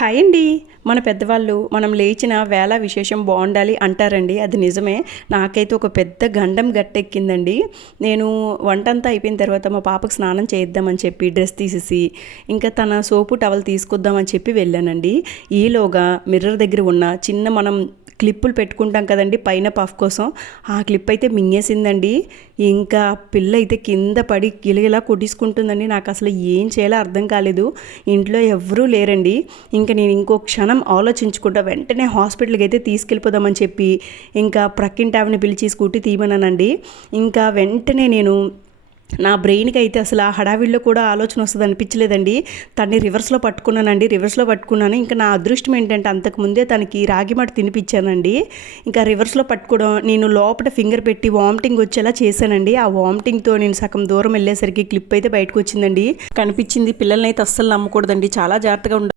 Hi అండి. మన పెద్దవాళ్ళు మనం లేచిన వేళ విశేషం బాగుండాలి అంటారండి. అది నిజమే. నాకైతే ఒక పెద్ద గండం గట్టెక్కిందండి. నేను వంటంతా అయిపోయిన తర్వాత మా పాపకు స్నానం చేద్దామని చెప్పి డ్రెస్ తీసేసి ఇంకా తన సోపు టవల్ తీసుకొద్దామని చెప్పి వెళ్ళానండి. ఈలోగా మిర్రర్ దగ్గర ఉన్న చిన్న మనం క్లిప్పులు పెట్టుకుంటాం కదండి పైన పఫ్ కోసం, ఆ క్లిప్ అయితే మింగేసిందండి. ఇంకా పిల్ల అయితే కింద పడి గిలగిలా కొట్టించుకుంటుందండి. నాకు అసలు ఏం చేయాలో అర్థం కాలేదు. ఇంట్లో ఎవరూ లేరండి. ఇంకా నేను ఇంకో క్షణం ఆలోచించుకుంటా వెంటనే హాస్పిటల్కి అయితే తీసుకెళ్ళిపోదామని చెప్పి ఇంకా ప్రక్కింటి ఆవిడని పిలిచి స్కూటీ తీయమన్నానండి. ఇంకా వెంటనే నేను నా బ్రెయిన్కి అయితే అసలు ఆ హడావిడిలో కూడా ఆలోచన వస్తుంది అనిపించలేదండి. తన్ని రివర్స్లో పట్టుకున్నానండి. రివర్స్లో పట్టుకున్నాను. ఇంకా నా అదృష్టం ఏంటంటే అంతకుముందే తనకి రాగి మట్టి తినిపించానండి. ఇంకా రివర్స్లో పట్టుకోవడం, నేను లోపల ఫింగర్ పెట్టి వామిటింగ్ వచ్చేలా చేశానండి. ఆ వామిటింగ్తో నేను సగం దూరం వెళ్ళేసరికి క్లిప్ అయితే బయటకు వచ్చిందండి. కనిపించింది. పిల్లల్ని అయితే అస్సలు నమ్మకూడదండి. చాలా జాగ్రత్తగా ఉండాలి.